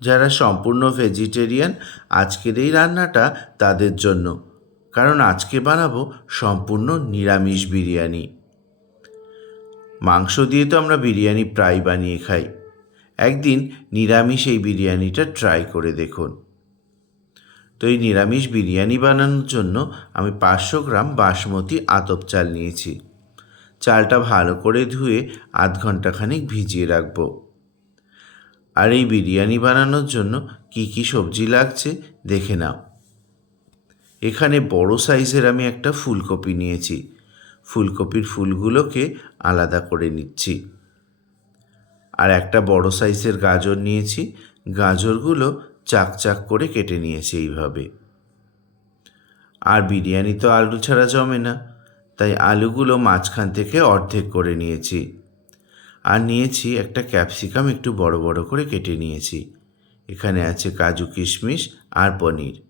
যারা সম্পূর্ণ ভেজিটেরিয়ান আজকের এই রান্নাটা তাদের জন্য। কারণ আজকে বানাবো সম্পূর্ণ নিরামিষ বিরিয়ানি। মাংস দিয়ে তো আমরা বিরিয়ানি প্রায় বানিয়ে খাই। একদিন নিরামিষ এই বিরিয়ানিটা ট্রাই করে দেখুন। তো এই নিরামিষ বিরিয়ানি বানানোর জন্য আমি পাঁচশো গ্রাম বাসমতি আতপ চাল নিয়েছি। চালটা ভালো করে ধুয়ে আধ ঘন্টাখানিক ভিজিয়ে রাখব। আর এই বিরিয়ানি বানানোর জন্য কি কি সবজি লাগছে দেখে নাও। এখানে বড় সাইজের আমি একটা ফুলকপি নিয়েছি। ফুলকপির ফুলগুলোকে আলাদা করে নিচ্ছি। আর একটা বড় সাইজের গাজর নিয়েছি। গাজরগুলো চাক চাক করে কেটে নিয়েছি এইভাবে। আর বিরিয়ানি তো আলু ছাড়া জমে না। তাই আলুগুলো মাঝখান থেকে অর্ধেক করে নিয়েছি। আর নিয়েছি একটা ক্যাপসিকাম একটু বড় বড় করে কেটে নিয়েছি। এখানে আছে কাজু কিশমিশ আর পনির।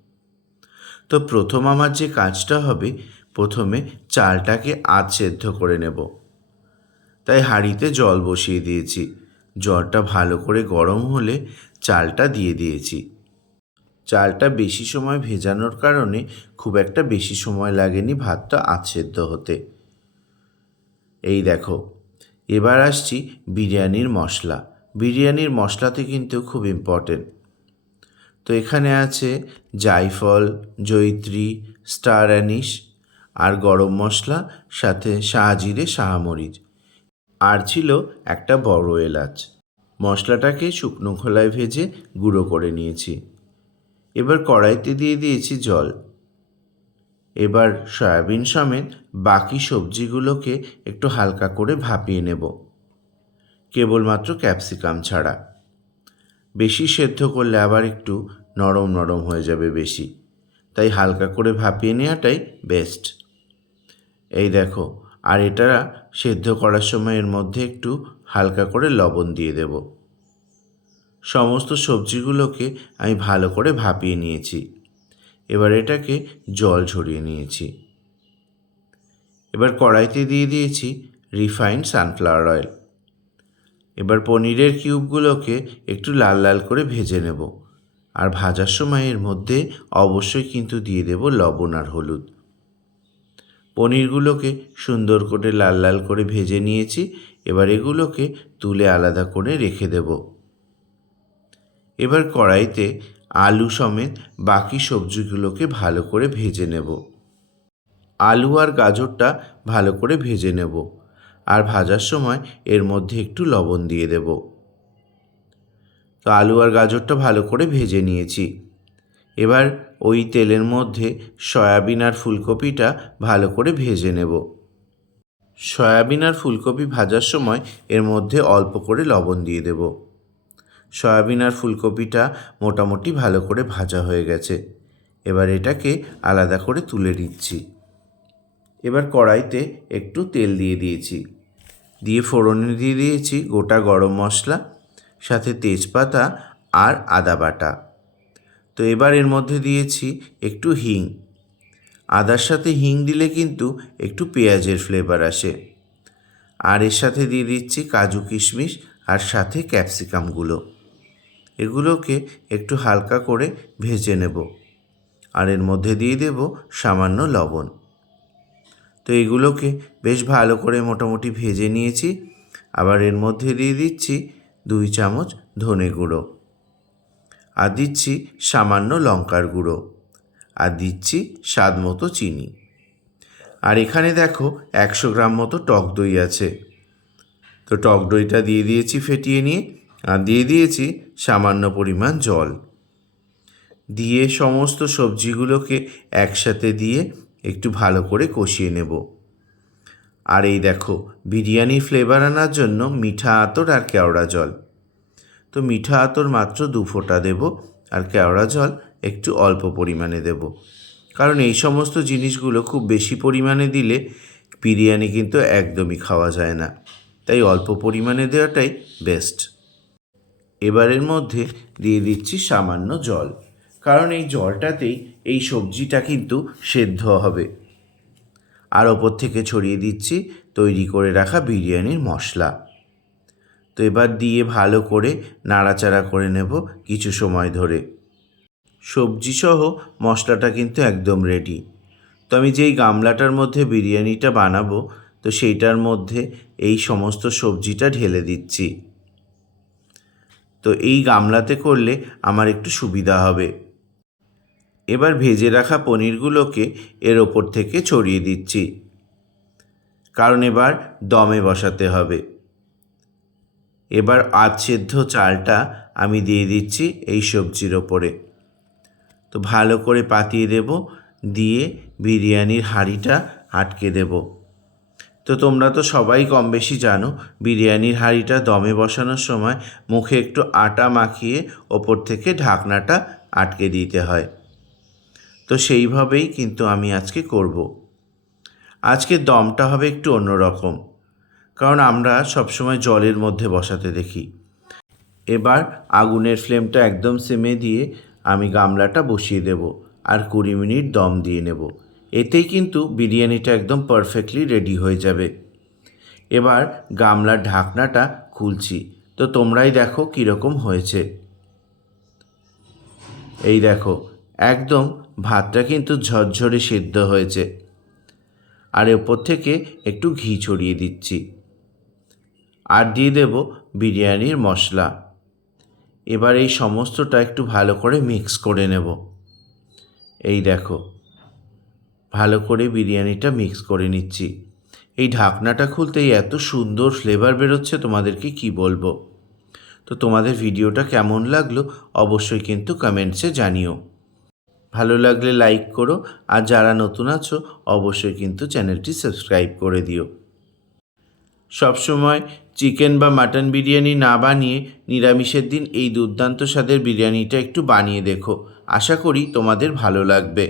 তো প্রথম আমার যে কাজটা হবে, প্রথমে চালটাকে আধ সেদ্ধ করে নেব। তাই হাঁড়িতে জল বসিয়ে দিয়েছি। জলটা ভালো করে গরম হলে চালটা দিয়ে দিয়েছি। চালটা বেশি সময় ভেজানোর কারণে খুব একটা বেশি সময় লাগেনি ভাতটা আধ সেদ্ধ হতে। এই দেখো এবার আসছি বিরিয়ানির মশলা। বিরিয়ানির মশলাতে কিন্তু খুব ইম্পর্টেন্ট তো এখানে আছে জায়ফল, জৈত্রী, স্টার অ্যানিশ আর গরম মশলা, সাথে শাহজিরে শাহমরিচ। আর ছিল একটা বড় এলাচ। মশলাটাকে শুকনো খোলায় ভেজে গুঁড়ো করে নিয়েছি। এবার কড়াইতে দিয়ে দিয়েছি জল। এবার সয়াবিন সমেত বাকি সবজিগুলোকে একটু হালকা করে ভাপিয়ে নেব। কেবলমাত্র ক্যাপসিকাম ছাড়া। বেশি সেদ্ধ করলে আবার একটু নরম নরম হয়ে যাবে বেশি। তাই হালকা করে ভাপিয়ে নেওয়াটাই বেস্ট। এই দেখো, আর এটা সেদ্ধ করার সময় এর মধ্যে একটু হালকা করে লবণ দিয়ে দেব। সমস্ত সবজিগুলোকে আমি ভালো করে ভাপিয়ে নিয়েছি। এবার এটাকে জল ঝরিয়ে নিয়েছি। এবার কড়াইতে দিয়ে দিয়েছি রিফাইন্ড সানফ্লাওয়ার অয়েল এবার পনিরের কিউবগুলোকে একটু লাল লাল করে ভেজে নেব। আর ভাজার সময় এর মধ্যে অবশ্যই কিন্তু দিয়ে দেব লবণ আর হলুদ। পনিরগুলোকে সুন্দর করে লাল লাল করে ভেজে নিয়েছি। এবার এগুলোকে তুলে আলাদা করে রেখে দেব। এবার কড়াইতে আলু সমেত বাকি সবজিগুলোকে ভালো করে ভেজে নেব। আলু আর গাজরটা ভালো করে ভেজে নেব আর ভাজার সময় এর মধ্যে একটু লবণ দিয়ে দেব। তো আলু আর গাজরটা ভালো করে ভেজে নিয়েছি। এবার ওই তেলের মধ্যে সয়াবিন আর ফুলকপিটা ভালো করে ভেজে নেব। সয়াবিন আর ফুলকপি ভাজার সময় এর মধ্যে অল্প করে লবণ দিয়ে দেব। সয়াবিন আর ফুলকপিটা মোটামুটি ভালো করে ভাজা হয়ে গেছে। এবার এটাকে আলাদা করে তুলে নিচ্ছি। এবার কড়াইতে একটু তেল দিয়ে দিয়েছি। দিয়ে ফোড়নে দিয়ে দিয়েছি গোটা গরম মশলা, সাথে তেজপাতা আর আদা বাটা। তো এবার এর মধ্যে দিয়েছি একটু হিং। আদার সাথে হিং দিলে কিন্তু একটু পেঁয়াজের ফ্লেভার আসে। আর এর সাথে দিয়ে দিচ্ছি কাজু কিশমিশ আর সাথে ক্যাপসিকামগুলো এগুলোকে একটু হালকা করে ভেজে নেব। আর এর মধ্যে দিয়ে দেব সামান্য লবণ। তো এগুলোকে বেশ ভালো করে মোটামুটি ভেজে নিয়েছি। আবার এর মধ্যে দিয়ে দিচ্ছি দুই চামচ ধনে গুঁড়ো। আর দিচ্ছি সামান্য লঙ্কার গুঁড়ো। আর দিচ্ছি স্বাদ মতো চিনি। আর এখানে দেখো একশো গ্রাম মতো টক দই আছে। তো টক দইটা দিয়ে দিয়েছি ফেটিয়ে নিয়ে। আর দিয়ে দিয়েছি সামান্য পরিমাণ জল। দিয়ে সমস্ত সবজিগুলোকে একসাথে দিয়ে একটু ভালো করে কষিয়ে নেব। আর এই দেখো বিরিয়ানি ফ্লেভার আনার জন্য মিঠা আতর আর কেওড়া জল। তো মিঠা আতর মাত্র দু ফোঁটা দেব আর কেওড়া জল একটু অল্প পরিমাণে দেব। কারণ এই সমস্ত জিনিসগুলো খুব বেশি পরিমাণে দিলে বিরিয়ানি কিন্তু একদমই খাওয়া যায় না। তাই অল্প পরিমাণে দেওয়াটাই বেস্ট এবারের মধ্যে দিয়ে দিচ্ছি সামান্য জল। কারণ এই জলটাতেই এই সবজিটা কিন্তু সেদ্ধ হবে। আর ওপর থেকে ছড়িয়ে দিচ্ছি তৈরি করে রাখা বিরিয়ানির মশলা। তো এবার দিয়ে ভালো করে নাড়াচাড়া করে নেব কিছু সময় ধরে। সবজি সহ মশলাটা কিন্তু একদম রেডি তো আমি যেই গামলাটার মধ্যে বিরিয়ানিটা বানাবো, তো সেইটার মধ্যে এই সমস্ত সবজিটা ঢেলে দিচ্ছি। তো এই গামলাতে করলে আমার একটু সুবিধা হবে। এবার ভেজে রাখা পনিরগুলোকে এর ওপর থেকে ছড়িয়ে দিচ্ছি। কারণ এবার দমে বসাতে হবে। এবার আধ সেদ্ধ চালটা আমি দিয়ে দিচ্ছি এই সবজির ওপরে। তো ভালো করে পাতিয়ে দেব, দিয়ে বিরিয়ানির হাঁড়িটা আটকে দেব। তো তোমরা তো সবাই কম বেশি জানো, বিরিয়ানির হাঁড়িটা দমে বসানোর সময় মুখে একটু আটা মাখিয়ে ওপর থেকে ঢাকনাটা আটকে দিতে হয়। তো সেইভাবেই কিন্তু আমি আজকে করব। আজকে দমটা হবে একটু অন্যরকম, কারণ আমরা সবসময় জলের মধ্যে বসাতে দেখি। এবার আগুনের ফ্লেমটা একদম সেমে দিয়ে আমি গামলাটা বসিয়ে দেব আর কুড়ি মিনিট দম দিয়ে নেব। এতেই কিন্তু বিরিয়ানিটা একদম পারফেক্টলি রেডি হয়ে যাবে। এবার গামলার ঢাকনাটা খুলছি। তো তোমরাই দেখো কীরকম হয়েছে। এই দেখো, একদম ভাতটা কিন্তু ঝরঝরে সিদ্ধ হয়েছে। আর ওপর থেকে একটু ঘি ছড়িয়ে দিচ্ছি। আর দিয়ে দেব বিরিয়ানির মশলা। এবার এই সমস্তটা একটু ভালো করে মিক্স করে নেব। এই দেখো ভালো করে বিরিয়ানিটা মিক্স করে নিচ্ছি। এই ঢাকনাটা খুলতেই এত সুন্দর ফ্লেভার বেরোচ্ছে তোমাদেরকে কি বলব? তো তোমাদের ভিডিওটা কেমন লাগল অবশ্যই কিন্তু কমেন্টসে জানিও। ভালো লাগলে লাইক করো, আর যারা নতুন আছো অবশ্যই কিন্তু চ্যানেলটি সাবস্ক্রাইব করে দিও। সবসময় চিকেন বা মাটন বিরিয়ানি না বানিয়ে নিরামিষের দিন এই দুর্দান্ত স্বাদের বিরিয়ানিটা একটু বানিয়ে দেখো। আশা করি তোমাদের ভালো লাগবে।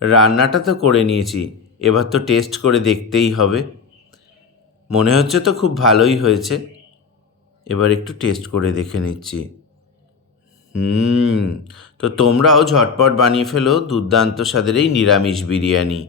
রান্নাটা তো করে নিয়েছি, এবার তো টেস্ট করে দেখতেই হবে। মনে হচ্ছে তো খুব ভালোই হয়েছে। এবার একটু টেস্ট করে দেখে নিচ্ছি। হুম, তো তোমরাও ঝটপট বানিয়ে ফেলো দুর্দান্ত স্বাদের এই নিরামিষ বিরিয়ানি।